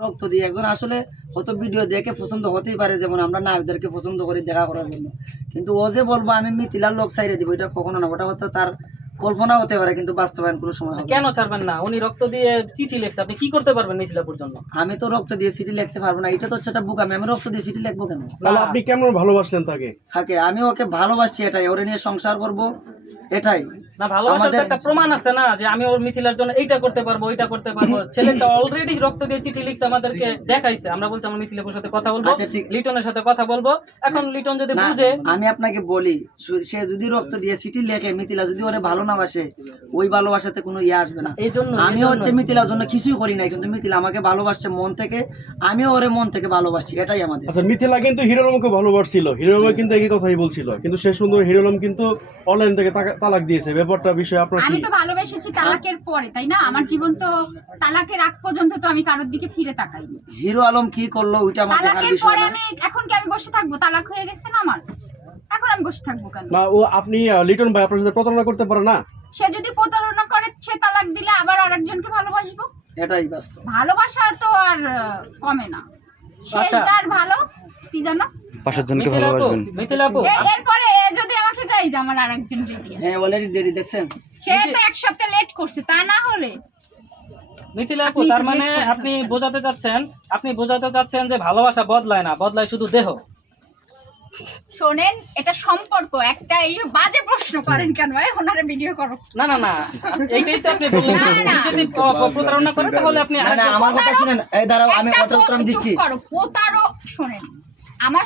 রক্ত দিয়ে একজন আসলে হয়তো ভিডিও দেখে পছন্দ হতেই পারে, যেমন আমরা নায়কদেরকে পছন্দ করি দেখা করার জন্য, কিন্তু ও যে বলবো আমি মিথিলার লোক সাইডে দিব, এটা কখনো না। ওটা হয়তো তার কল্পনা হতে পারে, কিন্তু বাস্তবায়ন কোনো সময় হবে না। কেন ছাড়বেন না? উনি রক্ত দিয়ে চিঠি লিখছে, আপনি কি করতে পারবেন মিথিলাপুর জন্য? আমি তো রক্ত দিয়ে সিটি লিখতে পারবো না, এটা তো হচ্ছে একটা বোকামি। আমি রক্ত দিয়ে সিটি লিখবো কেন? তাহলে আপনি কেমন ভালোবাসলেন তাকে? থাকে আমি ওকে ভালোবাসছি, এটাই, ওরে নিয়ে সংসার করব, এটাই। না, ভালোবাসার তো একটা প্রমাণ আছে না, যে আমি ওর মিথিলার জন্য এইটা করতে পারবো ওইটা করতে পারবো। ছেলেটা অলরেডি রক্ত দিয়ে চিঠি লিখছে, আমাদেরকে দেখাইছে। আমরা বলছি আমার মিথিলাপুর সাথে কথা বলবো, আচ্ছা, ঠিক। লিটনের সাথে কথা বলবো। এখন লিটন যদি না, বুঝে, আমি আপনাকে বলি, সে যদি রক্ত দিয়ে সিটি লেখে, মিথিলা যদি ওরে ভালো না বাসে, ওই ভালোবাসাতে কোনো ইয়ে আসবে না। এই জন্য আমি হচ্ছে মিথিলার জন্য কিছুই করি নাই, কিন্তু মিথিলা আমাকে ভালোবাসছে মন থেকে, আমিও ওরে মন থেকে ভালোবাসছি, এটাই আমাদের। আচ্ছা, মিথিলা কিন্তু হিরো আলমকে ভালোবাসছিল, হিরো আলম কিন্তু একই কথাই বলছিল, কিন্তু শেষ পর্যন্ত হিরো আলম কিন্তু অনলাইন থেকে তালাক দিয়েছে। ব্যাপারটা বিষয়ে আপনার আমি কি? তো ভালোবেসেছি তালাকের পরে, তাই না? আমার জীবন তো তালাকের আগ পর্যন্ত তো আমি কারোর দিকে ফিরে তাকাইনি। হিরো আলম কি করলো ওইটা আমার দেখার তালাকের বিষয় পরে না। আমি এখন কি আমি বসে থাকবো? তালাক হয়ে গেছে না আমার, এখন আমি বসে থাকবো কেন? না, ও আপনি লিটন ভাই আপনার সাথে প্রতারণা করতে পারে না? সে যদি প্রতারণা করে, সে তালাক দিলে আবার আরেকজনকে ভালোবাসবো। এটাই বাস্তব। ভালোবাসা তো আর কমে না। সে আচ্ছা। যার ভালো, কি জানো? মিথিলাপু এরপরে যদি আমাকে চাই যে আমার আরেকজন রেডি, হ্যাঁ, অলরেডি দেরি দেখছেন। সে তো এক সপ্তাহ লেট করছে, তা না হলে মিথিলাপু, তার মানে আপনি বোঝাতে চাচ্ছেন যে ভালোবাসা বদলায় না, বদলায় শুধু দেহ। শোনেন, এটা সম্পর্ক একটা। এই বাজে প্রশ্ন করেন কেন? ওনারে ভিডিও করো। না না না, এইটাই তো আপনি বললেন। না, না। যদি প্রতারণা করে তাহলে আপনি না না, আমার কথা শুনেন, এই দাঁড়াও, আমি একটা কথা উত্তর আমি দিচ্ছি। চুপ করো, শোনেন, আমার